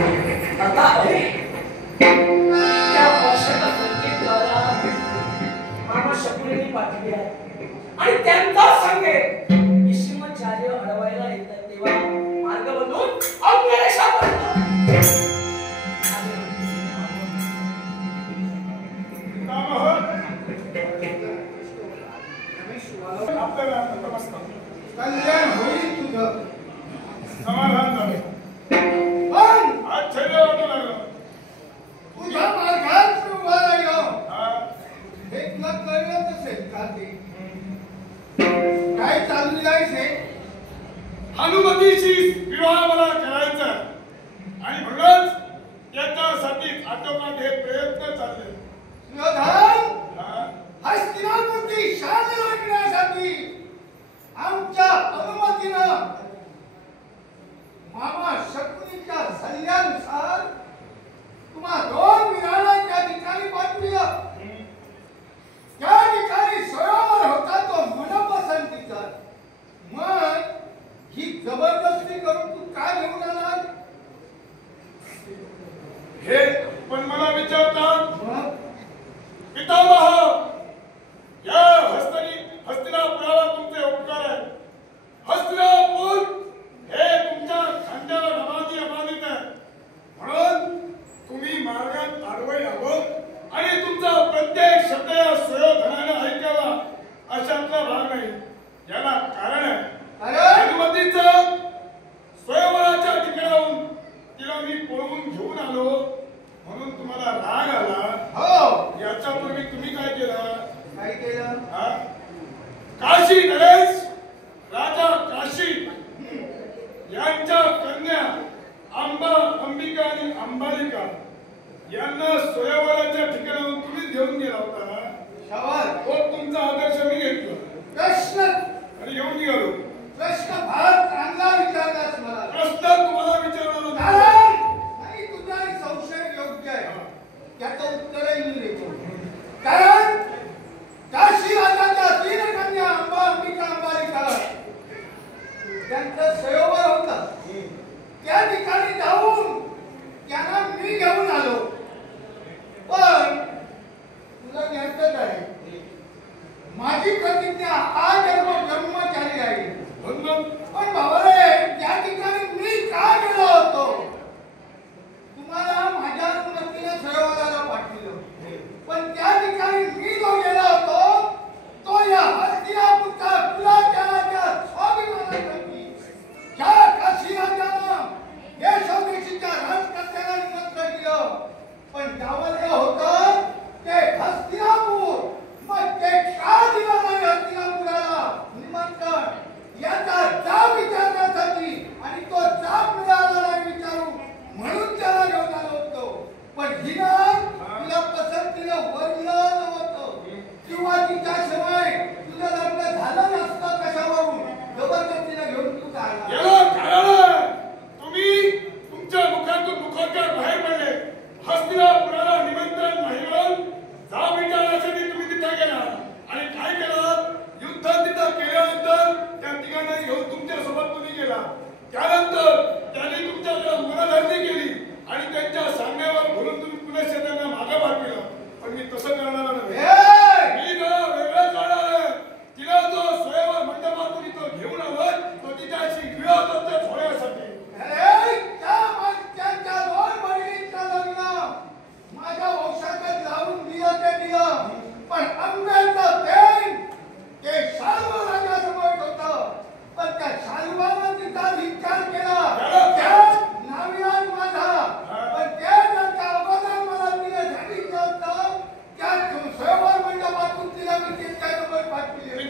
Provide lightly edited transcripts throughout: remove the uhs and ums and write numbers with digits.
आता आहे त्या पक्षाचा संकेतकाला मामा शकुनीने पाठवले आहे आणि त्यांचा संगे भीष्माचार्य अडवायला येतात तेव्हा मार्ग बदलून अंगरेशापर्यंत कल्याण होईल तुझं समाधान झाले पण आश्चर्य वाटू लागलं तुझ्या मार्गात उभा राहिलो हे तुला कळलंच असेल का ते काय चालू जायचे हनुमतीशी विवाह मला करायचा आणि म्हणूनच त्याच्यासाठी आटोकाट हे प्रयत्न चालले सुयोधन हस्तिनापुरची शान राखण्यासाठी आमच्या अनुमतीनं मामा शकुनीच्या सल्ल्यानुसार तुम्हा दोन विराळांच्या ठिकाणी पाठविलं त्या ठिकाणी सरोवर होता तो मनपसंतीचा मग ही जबरदस्ती करून तू काय घेऊन आला हे पण मला विचारतात पितामह या हस्तिनापुरावर तुमचे उपकार आहे हस्तिनापूर हे तुमच्या खांद्याला अबाधित आहे म्हणून तुम्ही मार्गात आडवे यावं आणि तुमचा प्रत्येक शब्द या सुयोधनाने ऐकावा अशातला भाग नाही याला कारण आहे हनुमतीचं स्वयंवराच्या ठिकाणाहून तिला मी पळवून घेऊन आलो म्हणून तुम्हाला राग आला हो याच्यापूर्वी तुम्ही काय केलं केलं काशी नरेश राजा काशी यांच्या कन्या अंबिका आणि अंबालिका यांना स्वयंवराच्या ठिकाणाहून तुम्ही घेऊन गेला होता शाबास तो तुमचा आदर्श मी घेतला प्रश्न आणि घेऊन निघालो प्रश्न फार चांगला विचारलास मला प्रश्न तुम्हाला विचारला नाही तुझा संशय योग्य आहे त्याचं उत्तरही मी देतो कारण काशी राजाच्या तीन कन्या अंबिका अंबालिका त्यांचं सरोवर होतं त्या ठिकाणी जाऊन त्यांना मी घेऊन आलो पण तुला ज्ञातच आहे माझी प्रतिज्ञा हा ब्रह्मचारी आहे पण बाबारे त्या ठिकाणी मी का गेलो होतो तुम्हाला माझ्या अनुमतीने सरोवराला पाठविलं पण त्या ठिकाणी मी जो गेलो होतो तो या हस्तिनापूरच्या कुलाचाराच्या स्वाभिमानासाठी ज्या काशी राजानं देशोदेशीच्या राजकर्त्याला निमंत्रण दिलं पण त्यामध्ये होतं ते हस्तिनापूर मग ते का दिलं नाही हस्तिनापुराला निमंत्रण याचा जाब विचारण्यासाठी आणि तो जाब मिळाला नाही विचारू म्हणून त्याला घेऊन आलो होतो पण हिनं तुला पसंतीनं वरलं नव्हतं किंवा तिच्या शिवाय तुझं लग्न झालं नसतं कशावरून जबरदस्तीनं घेऊन तू कारण तुम्ही तुमच्या मुखातून मुखोद्गार बाहेर पडले हस्तिनापुराला निमंत्रण नाही म्हणून जाब विचारण्यासाठी तुम्ही तिथे गेला आणि काय केलं युद्ध तिथं केल्यानंतर त्या ठिकाणी घेऊन तुमच्या सोबत तुम्ही गेला त्यानंतर त्यांनी तुमच्याकडे मनधरणी केली आणि त्यांच्या सांगण्यावर बोलून तुम्ही पुन्हा त्यांना मागे पाठविलं पण मी तसं करणार नाही मी वेगळं करणार तिला जो स्वयंवर मंडपातून इथं घेऊन आलोय तो तिच्याशी विरोध होता सोहळ्यासाठी त्यांच्या दोन बहिणींचं लग्न माझ्या वंशाकडे लावून दिलं ते दिलं पण अंगाचं ते शालू राजासमोर होतं पण त्या शालूबानं तिचा धिक्कार केला त्या नाविलाज माझा पण ते जर का अगोदर मला तिने सांगितलं होतं त्या स्वयंवर मंडपातून तिला मी त्यांच्यासमोर पाठविले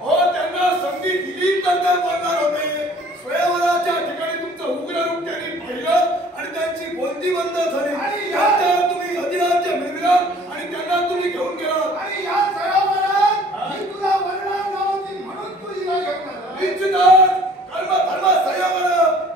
हो त्यांना संधी दिली तर ते बोलणार होते स्वयंवराच्या ठिकाणी तुमचं उग्र रूप त्यांनी पाहिलं आणि त्यांची बोलती बंद झाली आणि त्यानंतर तुम्ही अधिराज्य मिळविला आणि त्यांना तुम्ही घेऊन गेला आणि या सरोवरात मी तुला वरणार नव्हती म्हणून तू हिला घेऊन आला निश्चितच धर्म संयमन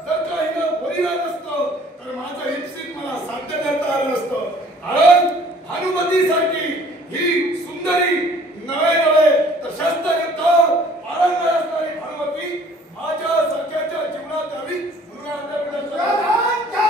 जर का हिनं बोलिला नसतं तर माझं इप्सित मला साध्य करता आलं नसतं कारण भानुमतीसारखी ही सुंदरी नवे तर शस्त्र युद्ध पारंगत असणारी भानुमती माझ्या सख्याच्या जीवनात यावी म्हणून त्या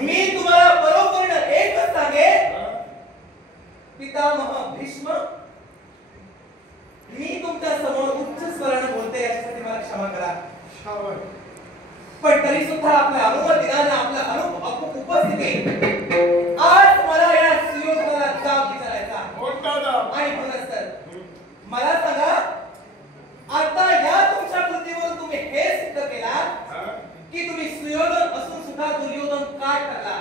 मी तुम्हाला बरोबर एकच सांगेन, पितामह भीष्म, मी तुमच्या समोर उच्च स्वराने बोलते यासाठी मला क्षमा करा. पण तरी सुद्धा आपल्या अनुमतीने आपल्या उपस्थिती आज मला या सुयोधनाला जाब विचारायचा. आणि म्हणूनच तर मला सांगा, आता या तुमच्या कृतीवरून तुम्ही हे सिद्ध केला की तुम्ही सुयोधन असून सुद्धा दुर्योधन काय ठरला.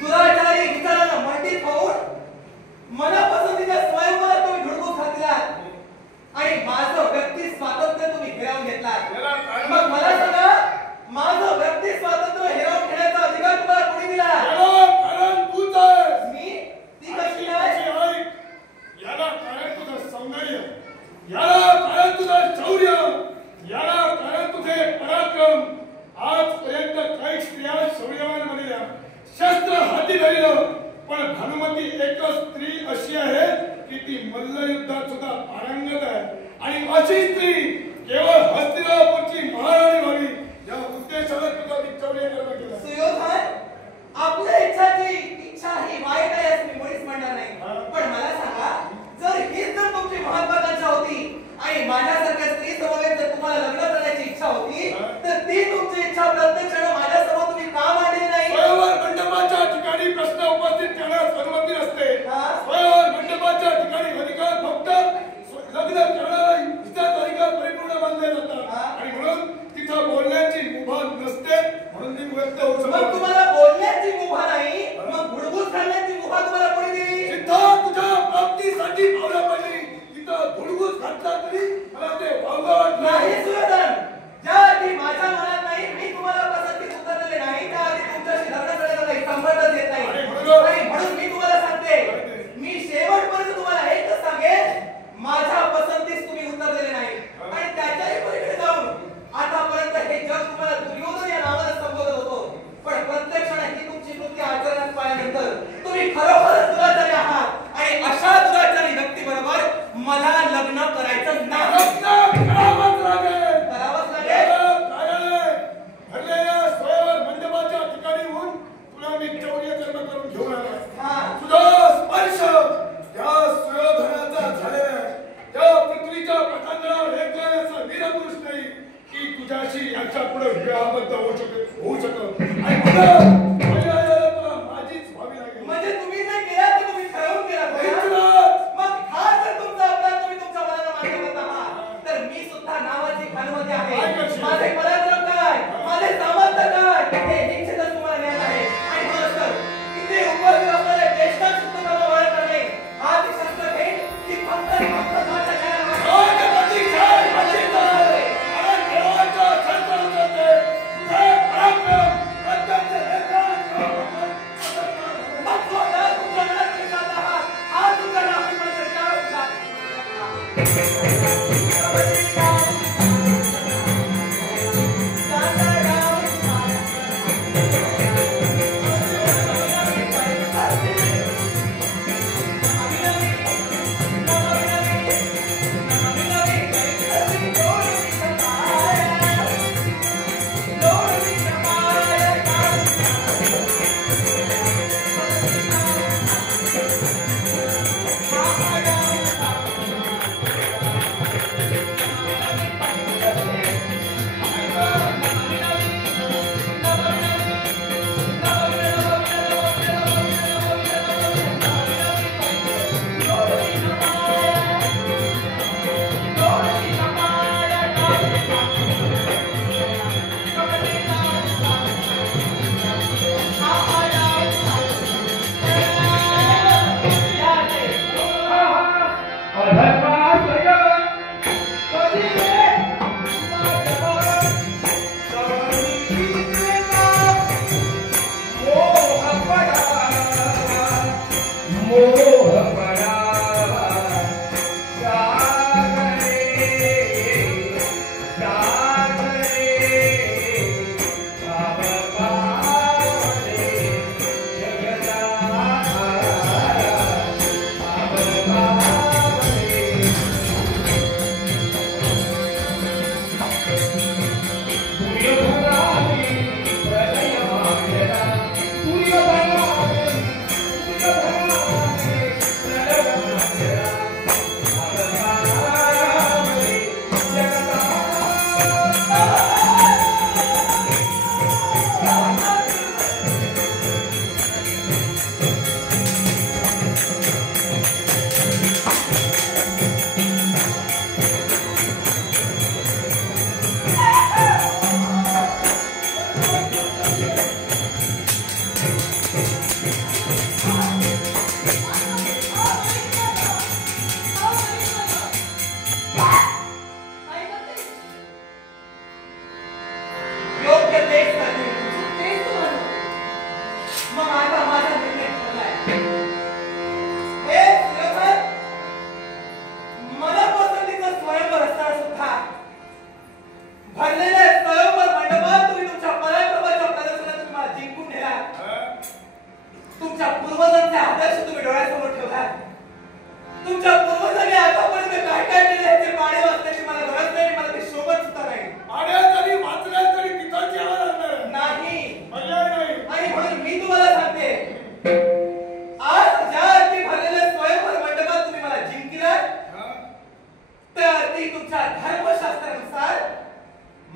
दुराचारी विचारांना मंडित होऊन मनापसंतीच्या स्वयंवरात तुम्ही धुडगूस घातलात आणि माझं व्यक्ती स्वातंत्र्य तुम्ही हिरावून घेतलात. मग मला सांगा, माझं व्यक्ती स्वातंत्र्य हिरावून घेण्याचा अधिकार तुम्हाला कोणी दिला? कारण तूच आहेस. मी ती कशी नाही? याला कारण तुझं सौंदर्य, याला कारण तुझं शौर्य, याला कारण तुझे पराक्रम. आजपर्यंत काही स्त्रिया शौर्यवान बनल्या, शस्त्र हाती धरलं, पण भानुमती एकच स्त्री अशी आहे की ती मल्लयुद्धात सुद्धा पारंगत आहे. आणि अशी स्त्री केवळ हस्तिनापूरची महाराणी व्हावी या उद्देशाने तुझा विचार केला. सुयोधन, आपल्या इच्छा ही वाईट आहे असं मी मुळीच म्हणणार नाही. पण मला सांगा, जर हीच जर तुमची महत्वाकांक्षा होती आणि माझ्यासारख्या स्त्री समवेत जर तुम्हाला लग्न करण्याची इच्छा होती, तर ती तुमची इच्छा प्रत्यक्षाने माझ्यासमोर तुम्ही का मांडली नाही? स्वयंवर मंडपाच्या ठिकाणी प्रश्न उपस्थित करण्यास अनुमती नसते. स्वयंवर मंडपाच्या ठिकाणी अधिकार फक्त लग्न करणारा हिचाच अधिकार परिपूर्ण मानले जातात. आणि म्हणून तिथं बोलण्याची मुभा नसते, म्हणून मी व्यक्त होऊ शकतो. मग तुम्हाला बोलण्याची मुभा नाही, मग धुडगूस घालण्याची मुभा तुम्हाला कोणी दिली? जिथं तुझ्या प्राप्तीसाठी पावलं पडली तिथं धुडगूस घातला तरी मला ते वावगा वाटलं नाही. सुयोधन, ज्या आधी माझ्या मनात नाही, मी तुम्हाला पसंतीत उतरलेले नाही, त्या आधी तुमच्याशी लग्न करण्याचा काही संबंधच येत नाही. आणि म्हणून मी तुम्हाला सांगते, मी शेवटपर्यंत तुम्हाला एकच सांगेन, माझ्या पसंतीस तुम्ही उतरलेले नाही. आणि त्याच्याही पलीकडे जाऊन आतापर्यंत हे जग तुम्हाला दुर्योधन या नावाने संबोधत होतो, पण प्रत्यक्षाने ही तुमची कृती आचरणात पाहिल्यानंतर तुम्ही खरोखरच दुराचारी आहात. आणि अशा दुराचारी व्यक्ती बरोबर मला लग्न करायचं नाही. करावंच लागेल. करावंच लागेल. भरलेल्या स्वयंवर मंडपाच्या ठिकाणी येऊन तुला मी चौर्य कर्म करून घेऊन आला. तुझा स्पर्श या सुयोधनाचा झालेला आहे. या पृथ्वीच्या पटांगणावर एकला वीरपुरुष नाही की तुझ्याशी यांच्या पुढे विवाहबद्ध होऊ शकत. आणि तुला माझीच व्हावी लागेल. म्हणजे तुम्ही जे केलं ते तुम्ही ठरवून केलं. मग हा जर तुमचा अपराध तुम्ही तुमच्या मनाला मान्य करत आहात, तर मी सुद्धा नावाची भानुमती आहे. माझे पराक्रम काय, माझे सामर्थ्य काय, हे निश्चितच तुम्हाला ज्ञान आहे. आणि म्हणून तर इथे उपस्थित असणारे ज्येष्ठ सुद्धा वर्णन करणे हा ती शास्त्र घेईन की फक्त माझ्या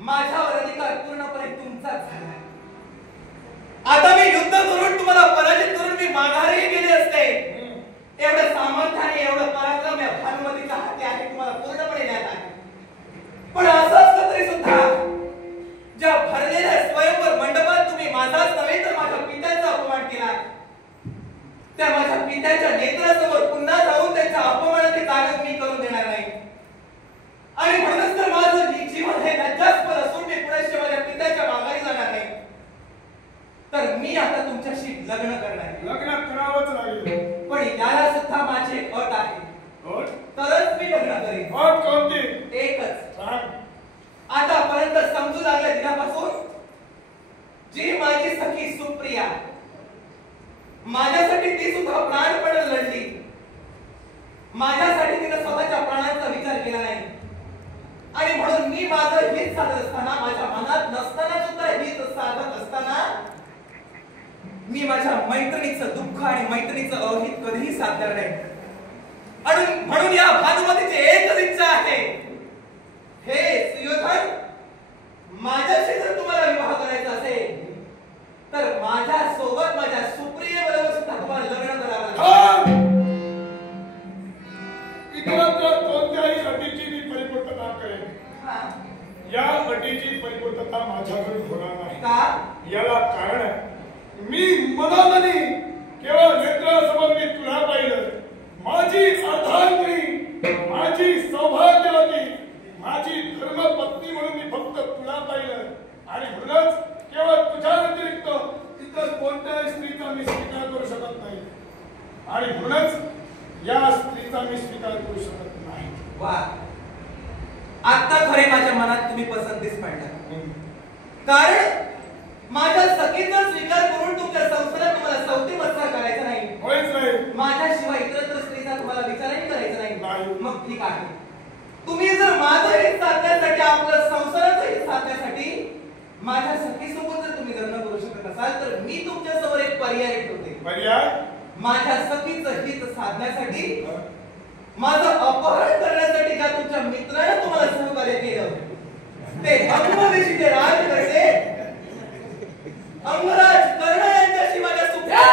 माझ्यावर अधिकार पूर्णपणे तुमचाच झाला. आता मी युद्ध करून तुम्हाला पराजित करून मी माघारी गेले असते. एवढं सामर्थ्याने एवढं पराक्रम या भानुमतीच्या हाती आहे तुम्हाला पूर्णपणे ज्ञात आहे. पण असं असलं तरी सुद्धा ज्या भरलेल्या स्वयंवर मंडपात तुम्ही माझाच नव्हे तर माझ्या पित्याचा अपमान केला, त्या माझ्या पित्याच्या नेत्रासमोर पुन्हा जाऊन त्यांच्या अपमानाचे कारण मी करून देणार नाही. आणि म्हणूनच तर माझं जीवन हे लज्जास्पद असून मी पुढे माझ्या पित्याच्या माघारी जाणार नाही. तर मी आता तुमच्याशी लग्न करणार आहे. लग्न करावंच लागेल. पण याला सुद्धा माझी एक अट आहे. तरच मी लग्न करेन. अट कोणती? एकच. सांग. आतापर्यंत समजू लागल्या दिनापासून जी माझी सखी सुप्रिया, माझ्यासाठी ती सुद्धा प्राणपणे लढली. माझ्यासाठी तिने स्वतःच्या प्राणांचा विचार केला नाही. आणि म्हणून मी माझं हित साधत असताना, माझ्या मनात नसताना सुद्धा हित साधत असताना मी माझ्या मैत्रिणीचं दुःख आणि मैत्रिणीचं अहित कधीही साधणार नाही. आणि म्हणून या भानुमतीची एकच इच्छा आहे, हे सुयोधन, माझ्याशी जर तुम्हाला विवाह करायचा असेल तर माझ्या सोबत माझ्या सुप्रियेबरोबर सुद्धा तुम्हाला लग्न करावं लागेल. इतरांच्या कोणत्याही अटीची मी परिपूर्तता करेन. या अटीची परिपूर्तता माझ्याकडून होणार नाही. का? याला कारण आहे, मी मनाने केवळ नेत्रासमोर मी तुला पाहिलं. माझी अर्धांगिनी, माझी सौभाग्यवती, माझी धर्मपत्नी म्हणून मी फक्त तुला पाहिलं. आणि म्हणूनच केवळ तुझ्या व्यतिरिक्त इतर कोणत्याही स्त्रीचा मी स्वीकार करू शकत नाही. आणि म्हणूनच या स्त्रीचा मी स्वीकार करू शकत नाही. वा, आता खरे माझ्या मनात तुम्ही पसंतीस पाडला. कारण माझ्या सखीचा स्वीकार करून तुमच्या संसारात तुम्हाला सौती मत्सर करायचा नाही. होयच नाही. माझ्याशिवाय इतरत्र स्त्रीचा तुम्हाला विचारही करायचा नाही. नाही. मग ठीक आहे, तुम्ही जर माझं हित साधण्यासाठी, आपलं संसाराचं हित साधण्यासाठी माझ्या सखीसोबत जर तुम्ही लग्न करू शकत असाल तर मी तुमच्या समोर एक पर्याय ठेवते. पर्याय? माझ्या सखीचं हित साधण्यासाठी, माझं अपहरण करण्यासाठी ज्या तुमच्या मित्राने तुम्हाला सहकार्य केलं ते अंगदेशी ते राज करते अंगराज कर्ण यांच्याशी माझ्या सुप्रिया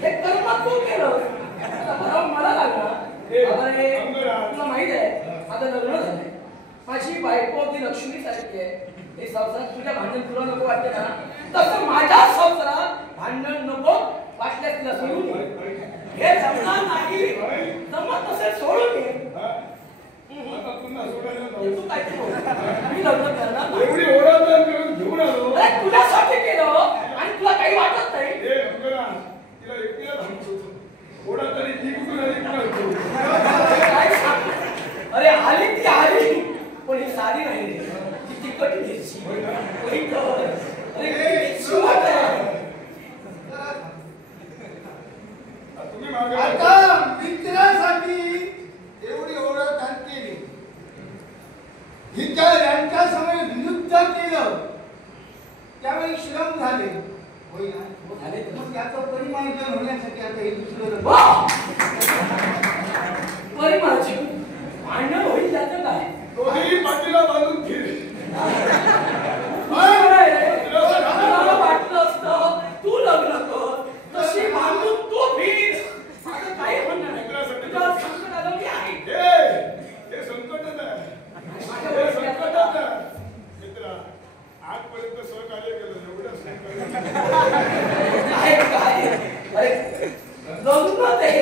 हे कर्म तू केलं, मला लागला. तुला माहित आहे आता लग्न झालंय, माझी बायको ती लक्ष्मी सारखी आहे. हे संसारात तुझ्या भांडण तुला नको वाटते ना, तसं माझ्या संसारात भांडण नको वाटल्यास तिला सोडून हे जमणार नाही. जमत नसेल सोडून घे. तू काय मी लग्न करणार नाही. एवढी ओरडण करून घेऊन आलो. तुझ्यासाठी केलं आणि तुला काही वाटत नाही. तिला एकटीला थांबतो. ओढा तरी ती कुठून आली कुठं? अरे आली ती आली, पण ही साधी नाही रे, ती तिखट मिरची. तुम्ही मागे आता मित्रासाठी एवढी ओळख केली, हिच्या यांच्या समोर युद्ध केलं, त्यावेळी श्रम झाले. होय ना? मग त्याचं परिमार्जन होण्यासाठी आता हे दुसरं परिमार्जन भांडण होईल त्याचं काय? दोन्ही पाठीला बांधून फिर. मला वाटलं असतं तू लग्न कर, तशी बांधून तू फिर. आता काही म्हणणं नाही. तुला संकट आलं की आहे. हे संकटच आहे. हे संकटच आहे. मित्रा, आजपर्यंत सहकार्य केलं एवढं काय अरे लग्न ते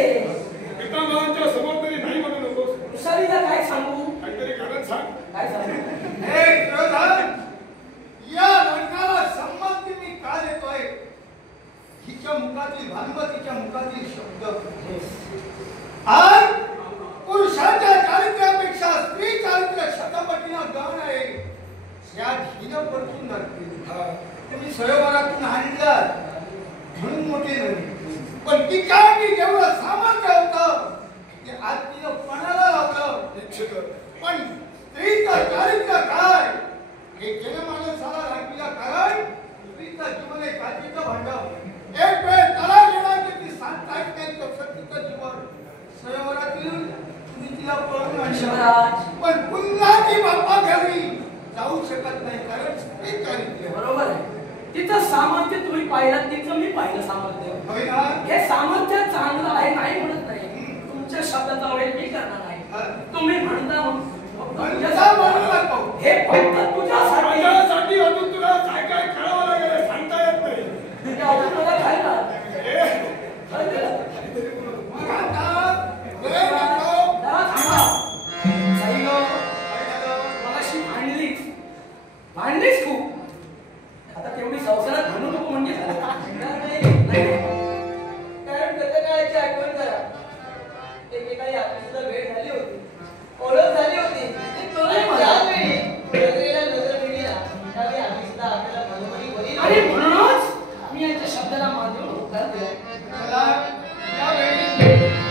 मित्रांच्या समोर तरी नाही म्हणू नकोस. उसारीला काय सांगू? काहीतरी कारण सांग. काय सांगू? या लग्नाला संमती मी का देतोय? हिच्या मुखातील, भानुमतीच्या मुखातील शब्द आज पुरुषाच्या चारित्र्यापेक्षा स्त्री चारित्र्य शतपटीनं गहन आहे. या हिनं परतून लागते. तुम्ही स्वयंवरातून आणलात म्हणून मोठे नाही, पण तिच्यासाठी जेवढं सामर्थ्य होतं ते आज तिनं पणाला लावलं. पण स्त्रीचं चारित्र्य काय हे जन्मानसाला लागलेलं कारण स्त्रीचं जीवन एक काचेचं भांड. एक वेळ तलाक घेण्याची ती सांगता येत नाही. तिचं जीवन तिला पळून आणलं शिवराज पण पुन्हा ती बाप्पा घरी जाऊ शकत नाही कारण एक कार्य बरोबर आहे. तिचं सामर्थ्य तुम्ही पाहिलं, तिचं मी पाहिलं सामर्थ्य. होय ना हे सामर्थ्य चांगलं आहे नाही म्हणत नाही. तुमच्या शब्दाचा वेळ मी करणार नाही. तुम्ही म्हणता हे फक्त माझ्यासाठी अजून तुला काय काय करावं लागेल सांगता येत नाही. मला खायला मग आता वेळ नको. मगाशी भांडलीच खूप. आता तेवढी संसारात म्हणू नको म्हणजे झालं. कारण गतकाळाची आठवण करा. एकेकाळी आपली सुद्धा भेट झाली होती, ओळख झाली होती. त्यावेळी नजरेला नजर मिळाला त्यावेळी आम्ही सुद्धा आपल्याला मनोमनी बोली आणि म्हणूनच मी यांच्या शब्दाला मान देऊन होकार दिला. मला यावेळी